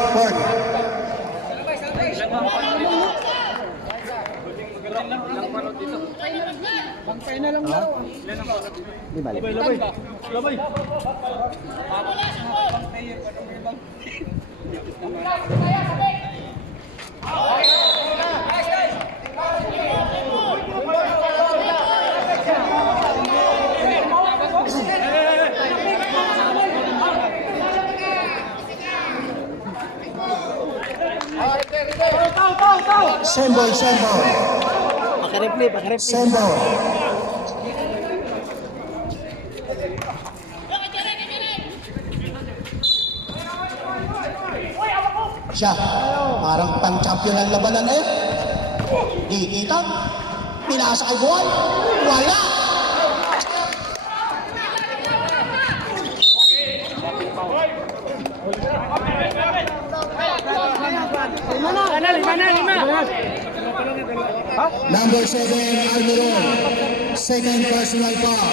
Di balik. Sembo. Pakarepli. Sembo. Siya, parang pan-champion ang labanan eh. Di kita, pinasa kay Buwan, wala. Lima. Number 7, Almiron. Second personal foul.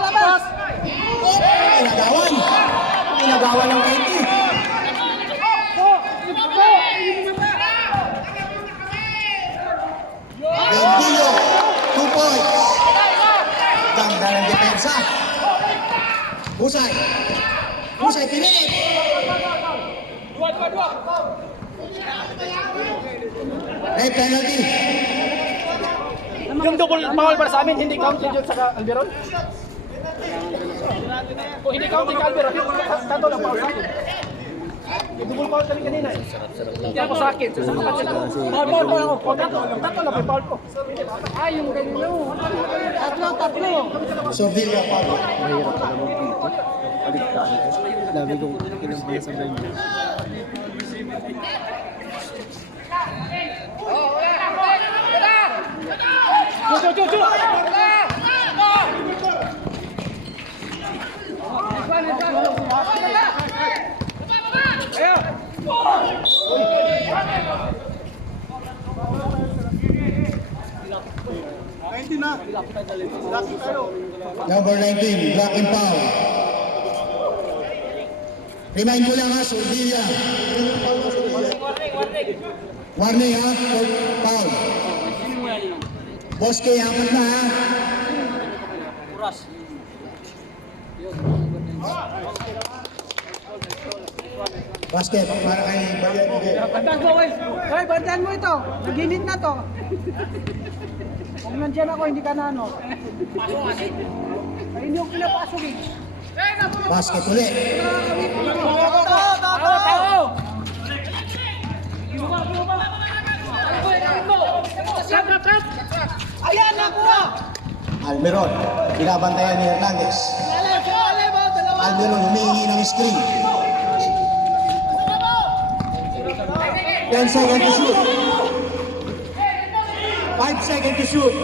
Labas! Pinagawan ng 80. Bendio, 2 points. Ganda ng depensa. Husay, pinilit. Dua. Red penalty. Yung double foul para sa amin, hindi count yun sa Alberon? Kung hindi count yung Alberon, tato lang foul sa akin. Yung double foul kami kanina eh. Hindi ako sa akin, sa kapat sila. Foul ako. Tato lang, may foul ko. Ay, yung ganyan. Tatlo. Sevilla foul. Mahirap pa naman dito. Paligtaan ko. Dami kong kinambala sa venue. Number 19, black and foul. Remind mo lang ha, Sevilla. Warning ha, foul. Boss K, apat na ha. Basket para kay Valiente. Bandan mo, Hoy, bandan mo ito. Naginit na to. Kung nandiyan ako, hindi ka na ano. Ay, hindi yung pinapasok eh. Basket ulit. Tao! Ayan, nakuha! Almeron, binabantayan ni Hernandez. Almeron humihingi ng screen. 10 seconds to shoot. 5 seconds to shoot.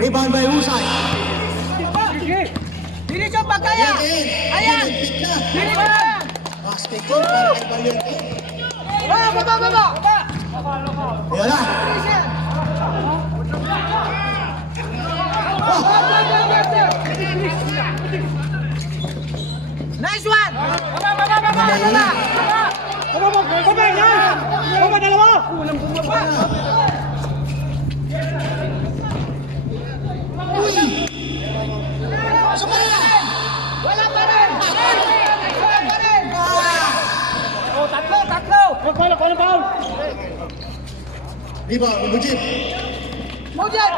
Rebound by Husay. Bilis yung pagkaya! Ayan! Bilis yan! Basket yun para kay Valiente. Baba! Ayan na. Bilis yan! Nice one! Wala pa rin! Tatlo! Rebound, Mujib. Mujib!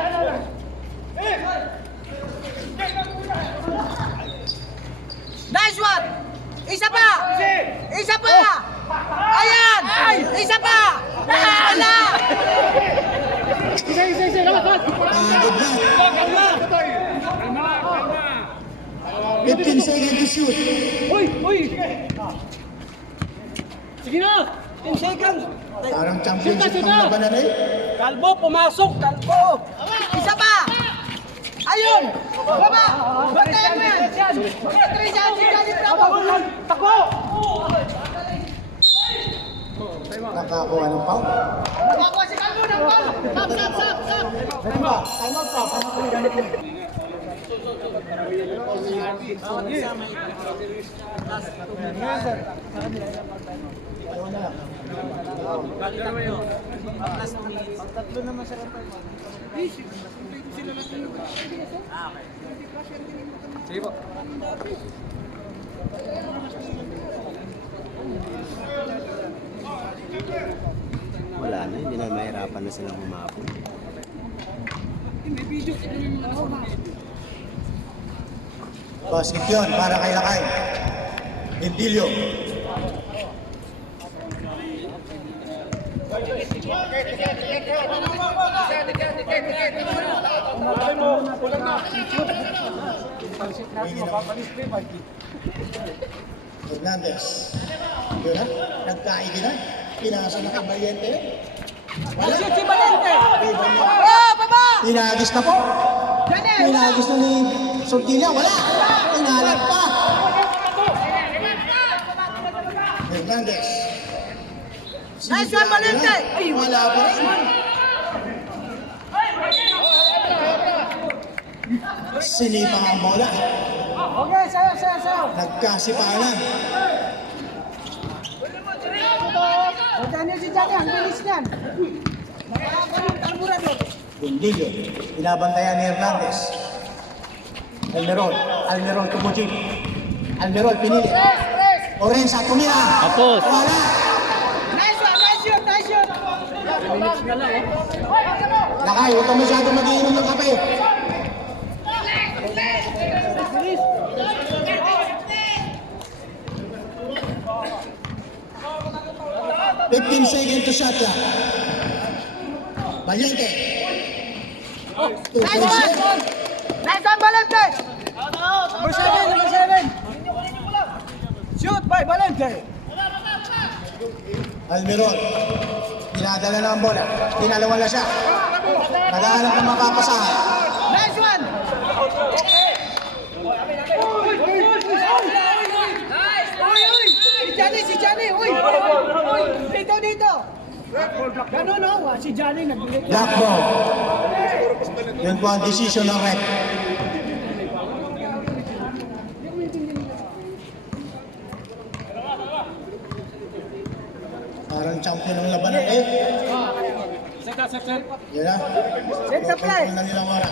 Nice one! Isa pa! Ayan! Isa pa! Wala! Pagod na. 15 seconds to shoot. Sige na! 10 seconds! Parang championship ng labanan eh. Kalbo, pumasok! Kalbo! Isa pa! Ayun! Baba! Bantayan mo yan! Patricia, si Bravo! Takbo! Nakakuha ng foul. Nakakuha si Kalbo ng ball! Stop! Wala na, hindi na mahirapan na silang humapon. Basket yun para kay Lakay. Indilio. Hernandez. Yun na, nagkaigi na. Pinasa na kay Valiente. Wala. Shoot si Valente! Rebound niya. Baba! Tinagis na po. Tinagis na ni Sortilla. Wala. Inalag pa. Hernandez. Nice one, Valente! Wala pa rin. Sinipang ang bola. Okay, sayo! Nagkasipanan. Daniel si Johnny, ang bilis niyan. Indilio. Binabantayan ni Hernandez. Almeron tumujib. Almeron pinili. Orenza tumira. Tapos. Wala. Nice shoot! Lakay, huwag ka masyado mag-iinom ng kape. Fifteen seconds to shot clock. Valiente. Nice one, Valente! Number 7. Shoot by Valente! Almeron. Dinadala na ang bola. Tinalawan na siya. Naghahanap ng mapapasahan. Nice one! Si Johnny! Uy! Dito! Ganun o, si Johnny nag-delete. Black ball. Yun po ang decision ng ref. Parang champion ng labanan eh. Yan na. Set the play. Okay na nilang oras.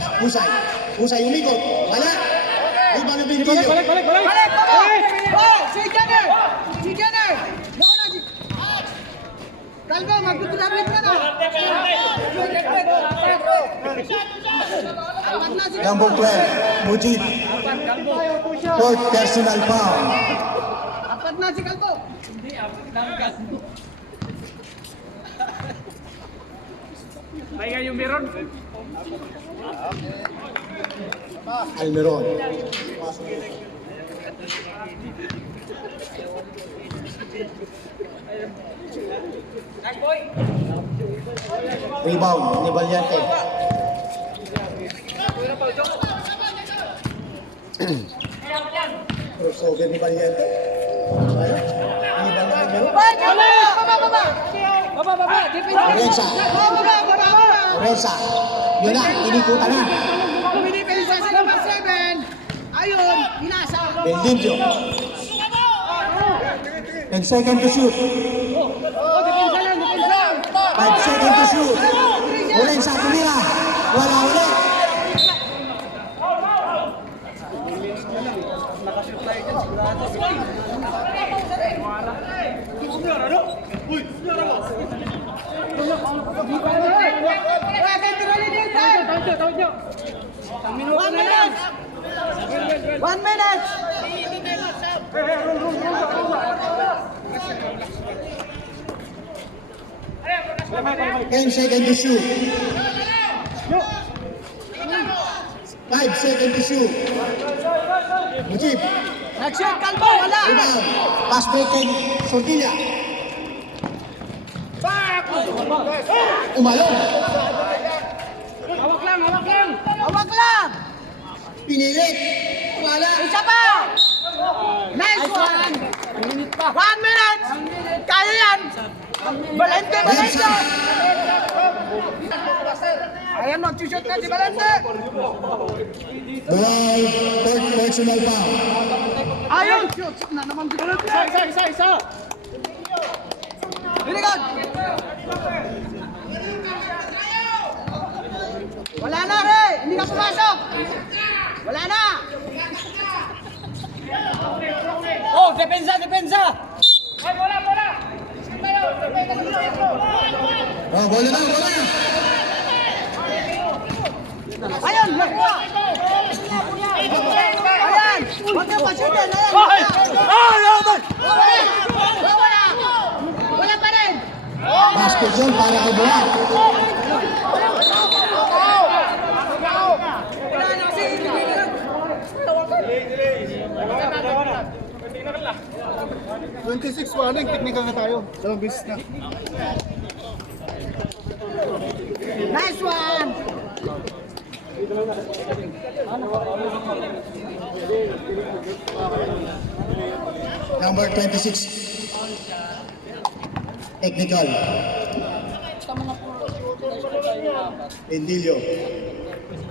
Husay umikot. Wala. Iba na Bendillo. Balik! Balik mo! Oh, si Jenner! Si Jenner! Nawala si... Kalbo, magtutulamit ka na! Apat na si Number 12, Mujib. Fourth personal foul. Apat na si Kalbo! Ay, yung meron. Almeron. Rebound ni Valiente. Crossover ni Valiente. Rebound ni Almeron. Baba! Lorenza. Baba! Lorenza. Yun na, inikutan na. Pinipilisa si number 7. Ayun, pinasa. Bendillo. 10 seconds to shoot. 5 seconds to shoot. Lorenza tumira. Wala ulit. One minute! 10 seconds to shoot. 5 seconds to shoot. Mujib. Nag-shoot, Kalbo, wala! Rebound. Pass break kay Sontilla. Umalong. Hawak lang! Pinilit. Wala. Isa pa! Nice one! 1 minute! Kaya yan! Valente! Ayan, mag-shoot na si Valente! Ball. Third personal foul. Ayun! Shoot na naman si Valente! Isa! Biligod! Wala na, Re! Hindi ka pumasok! Wala na! Oh, depensa! Oh, bola na, bola na. Ayun! Nakuha! Ayan! Huwag niyo pa-shootin! Ayan! Wala pa rin! Basket zone para kay Buhat. Wala na kasi! 26 warning, teknika na tayo. Dalawang beses na. Nice one! Number 26. Technical. Bendillo.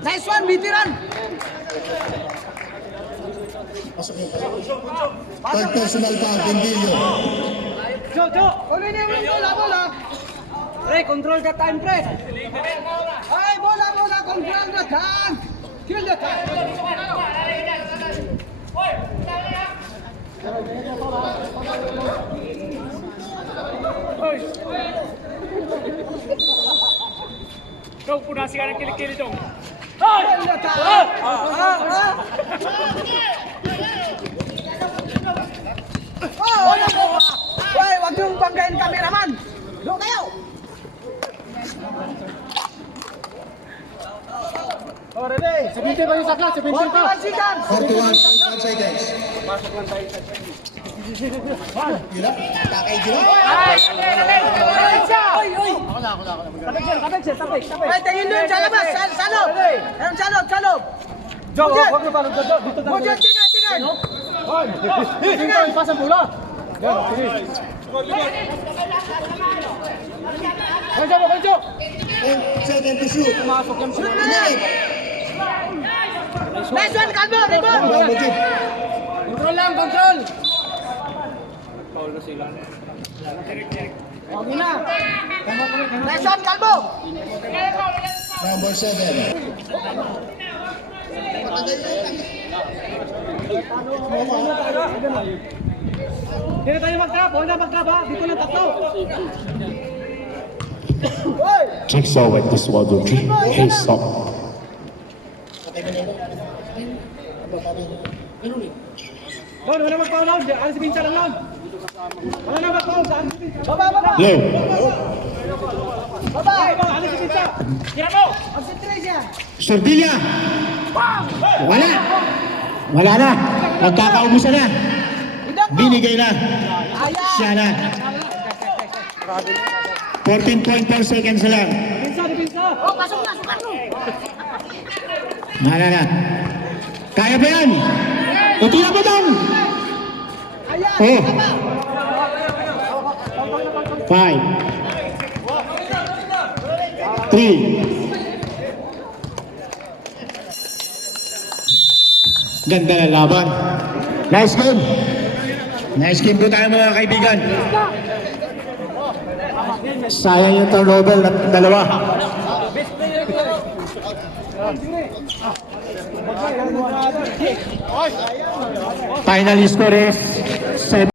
Nice one, veteran! Pasok mo. Third personal foul, Bendillo. Kunin niyo yung bola! Pre, control the time, pre! Ay, bola! Control the time! Kill the time! Ikaw, punasi ka ng kilikili dong. Kill the time! Hoy, wag niyong banggain cameraman! Doon kayo! Ready? 70 pa yung sakla, 70 pa. 41 seconds! 41 seconds. Gila? Kakay gila? Ay, tingin doon sa labas! Sa loob! Ayun, sa loob! Joe, wag mo pa dito. Dito tayo. Mujan, tingnan! Dito, ipasa bola. Yan, sige. Konjo. 10 seconds to shoot. Shoot na lang! Nice one, Kalbo! Rebound! Mujib. Control lang, control. Okay na! Nice one, Kalbo! Number 7. Hindi na tayo mag-trap, huwag na mag-trap ha. Dito lang tatlo. Jigsaw at this 1, 2, 3. Face up. Doon, wala mag-foul out. Ano si Pinsa lang lang. Wala na mag-foul. Saan si Pinsa? Low. Ano si Pinsa? Tira mo! Sordilla! Wala! Wala na! Magkakaubusan na! Binigay na! Siya na! 14.4 seconds na lang. Pinsa, di Pinsa! Mana na. Kaya ba yan? Itira mo doon! Oh! 5 3 Ganda na laban. Nice game. Nice game po tayo mga kaibigan. Sayang yung turnover na dalawa. Final score is 7.